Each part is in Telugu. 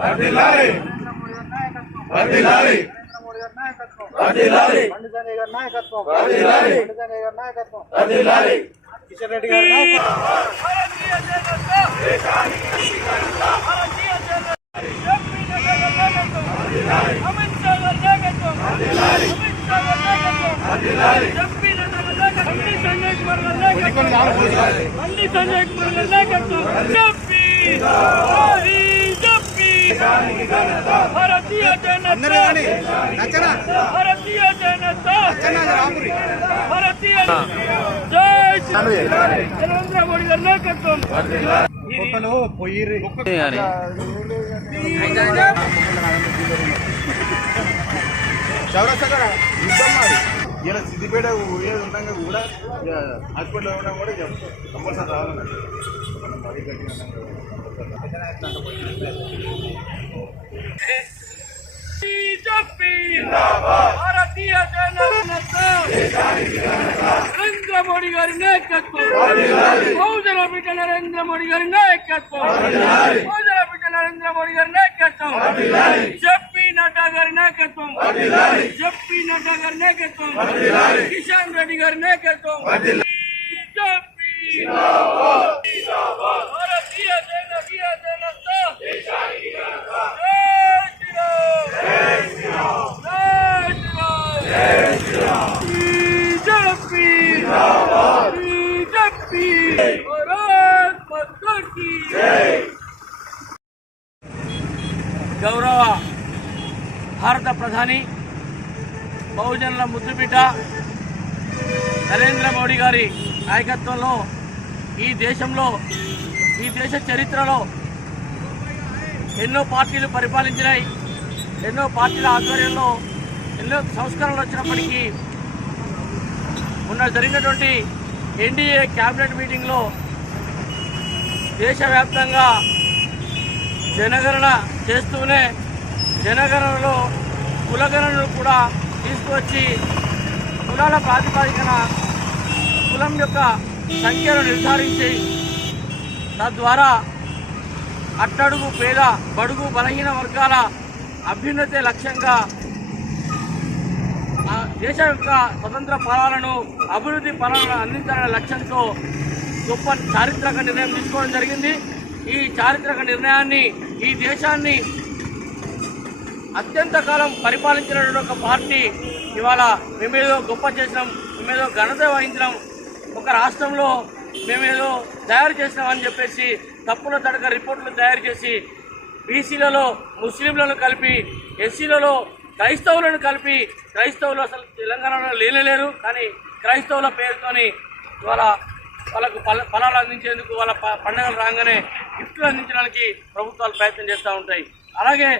వర్ధిల్లాలి వర్ధిల్లాలి వర్ధిల్లాలి బండి సంజయ్ గారి నాయకత్వం వర్ధిల్లాలి బండి సంజయ్ గారి నాయకత్వం వర్ధిల్లాలి కిషన్ రెడ్డి గారి నాయకత్వం భారతీయ జనతా దేశానికి అంకితం భారతీయ జనతా అమిత్ షా గారి నాయకత్వం వర్ధిల్లాలి అమిత్ షా గారి నాయకత్వం వర్ధిల్లాలి ఎంపీ నాయకత్వం బండి సంజయ్ కుమార్ గారి నాయకత్వం బండి సంజయ్ కుమార్ గారి నాయకత్వం ఎంపీ भारतीय जनता भारतीय जनता भारतीय जय नरेंद्र मोदी गाరి నాయకత్వం చౌరస్తా ఇలా సిద్దిపేట ఊరేది ఉండగా కూడా హాస్పిటల్లో ఉండడం కూడా కంపల్సరీ రావాలన్నట్టు మనం మరీ గట్టిగా భారతీయ జనతా నరేంద్ర మోడీ గారి నాయకత్వం బహుజన బిడ్డ నరేంద్ర మోడీ గారి నాయకత్వం బహుజన బిడ్డ నరేంద్ర మోడీ గారి నాయకత్వం జెపీ నడ్డా గారి నాయకత్వం జెపీ నడ్డా గారి నాయకత్వం కిషన్ రెడ్డి గారి నాయకత్వం భారతీయ జనతా గౌరవ భారత ప్రధాని బహుజనుల ముద్దుబిడ్డ నరేంద్ర మోడీ గారి నాయకత్వంలో ఈ దేశ చరిత్రలో ఎన్నో పార్టీలు పరిపాలించినాయి. ఎన్నో పార్టీల ఆధ్వర్యంలో ఎన్నో సంస్కరణలు వచ్చినప్పటికీ మొన్న జరిగినటువంటి ఎన్డీఏ క్యాబినెట్ మీటింగ్లో దేశవ్యాప్తంగా జనగణన చేస్తూనే జనగణనలో కులగణనను కూడా తీసుకువచ్చి కులాల ప్రాతిపదికన కులం యొక్క సంఖ్యను నిర్ధారించి తద్వారా అట్టడుగు పేద బడుగు బలహీన వర్గాల అభ్యున్నతే లక్ష్యంగా దేశం యొక్క స్వతంత్ర ఫలాలను అభివృద్ధి ఫలాలను అందించాలనే లక్ష్యంతో గొప్ప చారిత్రక నిర్ణయం తీసుకోవడం జరిగింది. ఈ చారిత్రక నిర్ణయాన్ని ఈ దేశాన్ని అత్యంత కాలం పరిపాలించినటువంటి ఒక పార్టీ ఇవాళ మేమేదో గొప్ప చేసినాం, మేమేదో ఘనత వహించినాం, ఒక రాష్ట్రంలో మేమేదో తయారు చేసినామని చెప్పేసి తప్పుల తడక రిపోర్టులు తయారు చేసి బీసీలలో ముస్లింలను కలిపి ఎస్సీలలో క్రైస్తవులను కలిపి క్రైస్తవులు అసలు తెలంగాణలో లేనేలేరు కానీ క్రైస్తవుల పేరుతోని ఇవాళ వాళ్ళకు ఫలాలు అందించేందుకు వాళ్ళ పండుగలు రాగానే గిఫ్ట్లు అందించడానికి ప్రభుత్వాలు ప్రయత్నం చేస్తూ ఉంటాయి. అలాగే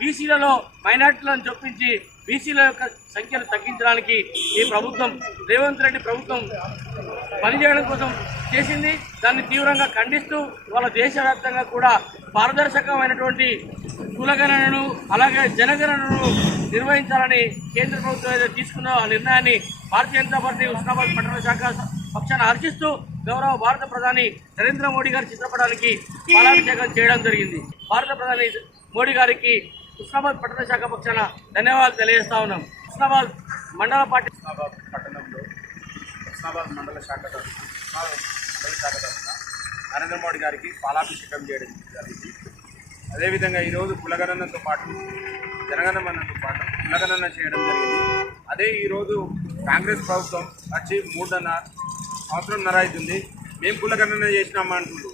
బీసీలలో మైనార్టీలను చొప్పించి బీసీల యొక్క సంఖ్యను తగ్గించడానికి ఈ ప్రభుత్వం రేవంత్ రెడ్డి ప్రభుత్వం పనిచేయడం కోసం చేసింది. దాన్ని తీవ్రంగా ఖండిస్తూ వాళ్ళ దేశవ్యాప్తంగా కూడా పారదర్శకమైనటువంటి కులగణనను అలాగే జనగణనను నిర్వహించాలని కేంద్ర ప్రభుత్వం ఏదైతే తీసుకున్న ఆ నిర్ణయాన్ని భారతీయ జనతా పార్టీ ఉస్మానాబాద్ పట్టణ శాఖ పక్షాన హర్షిస్తూ గౌరవ భారత ప్రధాని నరేంద్ర మోడీ గారి చిత్రపటానికి పాలాభిషేకం చేయడం జరిగింది. భారత ప్రధాని మోడీ గారికి ఉస్మానాబాద్ పట్టణ శాఖ పక్షాన ధన్యవాదాలు తెలియజేస్తా ఉన్నాం. ఉస్మానాబాద్ మండల పార్టీ ఉస్మానాబాద్ పట్టణంలో ఉస్మానాబాద్ మండల శాఖ తరఫున నరేంద్ర మోడీ గారికి పాలాభిషేకం చేయడం జరిగింది. అదేవిధంగా ఈరోజు కులగణనతో పాటు జనగణమనతో పాటు కులగణన చేయడం జరిగింది. అదే ఈరోజు కాంగ్రెస్ ప్రభుత్వం వచ్చి 3.5 సంవత్సరంన్నర అవుతుంది. మేము కులగణన చేసినామా అంటున్నారు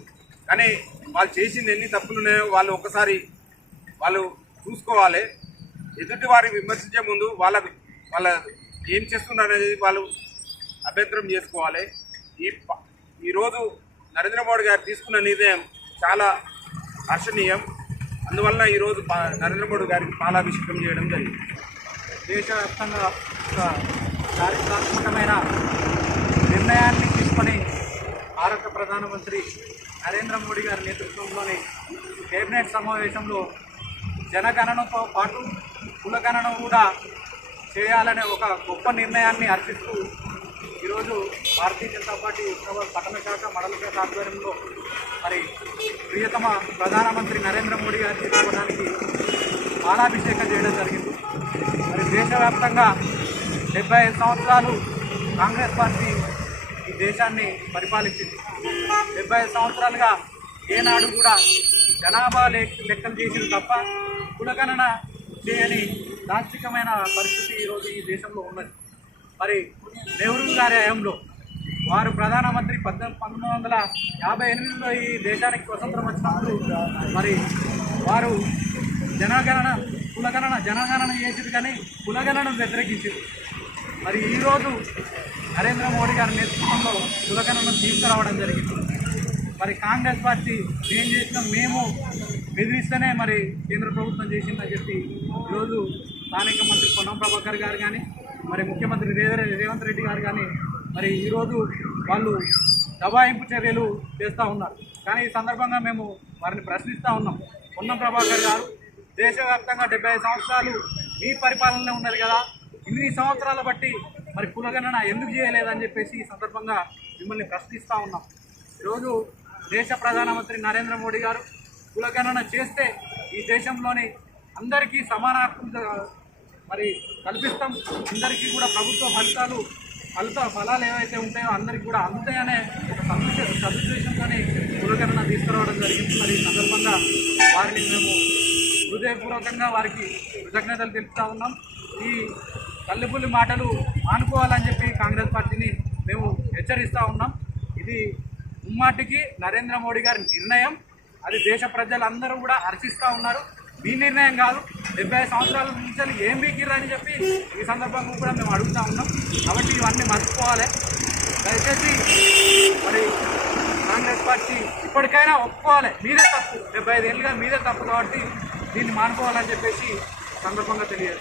కానీ వాళ్ళు చేసింది ఎన్ని తప్పులున్నాయో వాళ్ళు వాళ్ళు చూసుకోవాలి. ఎదుటి వారిని విమర్శించే ముందు వాళ్ళ ఏం చేస్తున్నారు అనేది వాళ్ళు అభ్యంతరం చేసుకోవాలి. ఈరోజు నరేంద్ర మోడీ గారు తీసుకున్న నిర్ణయం చాలా హర్షణీయం. అందువల్ల ఈరోజు నరేంద్ర మోడీ గారికి పాలాభిషేకం చేయడం జరిగింది. దేశవ్యాప్తంగా ఒక చారిత్రాత్మకమైన నిర్ణయాన్ని తీసుకొని భారత ప్రధానమంత్రి నరేంద్ర మోడీ గారి నేతృత్వంలోని కేబినెట్ సమావేశంలో జనగణనతో పాటు కులగణన కూడా చేయాలనే ఒక గొప్ప నిర్ణయాన్ని హర్షిస్తూ ఈరోజు భారతీయ జనతా పార్టీ ఉత్తరాబాద్ పట్టణ శాఖ మండల శాఖ ఆధ్వర్యంలో మరి ప్రియతమ ప్రధానమంత్రి నరేంద్ర మోడీ గారి చిత్రపటానికి పాలాభిషేకం చేయడం జరిగింది. మరి దేశవ్యాప్తంగా 75 సంవత్సరాలు కాంగ్రెస్ పార్టీ ఈ దేశాన్ని పరిపాలించింది. 75 సంవత్సరాలుగా ఏనాడు కూడా జనాభా లెక్కలు చేసింది తప్ప కులగణన చేయని దార్శికమైన పరిస్థితి ఈరోజు ఈ దేశంలో ఉన్నది. మరి నెహ్రూ గారి హయాంలో వారు ప్రధానమంత్రి 1958లో ఈ దేశానికి స్వతంత్రం వచ్చినప్పుడు మరి వారు జనగణన చేసింది కానీ కులగణనను వ్యతిరేకించింది. మరి ఈరోజు నరేంద్ర మోడీ గారి నేతృత్వంలో కులగణనను తీసుకురావడం జరిగింది. మరి కాంగ్రెస్ పార్టీ ఏం చేసినా మేము బెదిరిస్తేనే మరి కేంద్ర ప్రభుత్వం చేసిందని చెప్పి ఈరోజు స్థానిక మంత్రి పొన్నం ప్రభాకర్ గారు కానీ మరి ముఖ్యమంత్రి రేవంత్ రెడ్డి గారు కానీ మరి ఈరోజు వాళ్ళు దబాయింపు చర్యలు చేస్తూ ఉన్నారు. కానీ ఈ సందర్భంగా మేము వారిని ప్రశ్నిస్తూ ఉన్నాం. పొన్నం ప్రభాకర్ గారు దేశవ్యాప్తంగా 75 సంవత్సరాలు మీ పరిపాలన ఉన్నది కదా, ఇన్ని సంవత్సరాల బట్టి మరి కులగణన ఎందుకు చేయలేదని చెప్పేసి ఈ సందర్భంగా మిమ్మల్ని ప్రశ్నిస్తూ ఉన్నాం. ఈరోజు దేశ ప్రధానమంత్రి నరేంద్ర మోడీ గారు కులగణన చేస్తే ఈ దేశంలోని అందరికీ సమాన హక్కులు మరి కల్పిస్తాం, అందరికీ కూడా ప్రభుత్వ ఫలాలు ఏవైతే ఉంటాయో అందరికీ కూడా అందుతాయనే ఒక సదుద్దేశంతోనే కులగణన తీసుకురావడం జరిగింది. మరి ఈ సందర్భంగా వారిని మేము హృదయపూర్వకంగా వారికి కృతజ్ఞతలు తెలుపుతూ ఉన్నాం. ఈ తల్లిపుల్లి మాటలు మానుకోవాలని చెప్పి కాంగ్రెస్ పార్టీని మేము హెచ్చరిస్తూ ఉన్నాం. ఇది ముమ్మాటికి నరేంద్ర మోడీ గారి నిర్ణయం, అది దేశ ప్రజలందరూ కూడా హర్షిస్తూ ఉన్నారు. మీ నిర్ణయం కాదు, 75 సంవత్సరాల నుంచి ఏం బీకిర్రని చెప్పి ఈ సందర్భంగా కూడా మేము అడుగుతూ ఉన్నాం. కాబట్టి ఇవన్నీ మర్చిపోవాలి. దయచేసి మరి కాంగ్రెస్ పార్టీ ఇప్పటికైనా ఒప్పుకోవాలి, మీదే తప్పు, 75 ఏళ్ళుగా మీదే తప్పు, కాబట్టి దీన్ని మానుకోవాలని చెప్పేసి సందర్భంగా తెలియదు.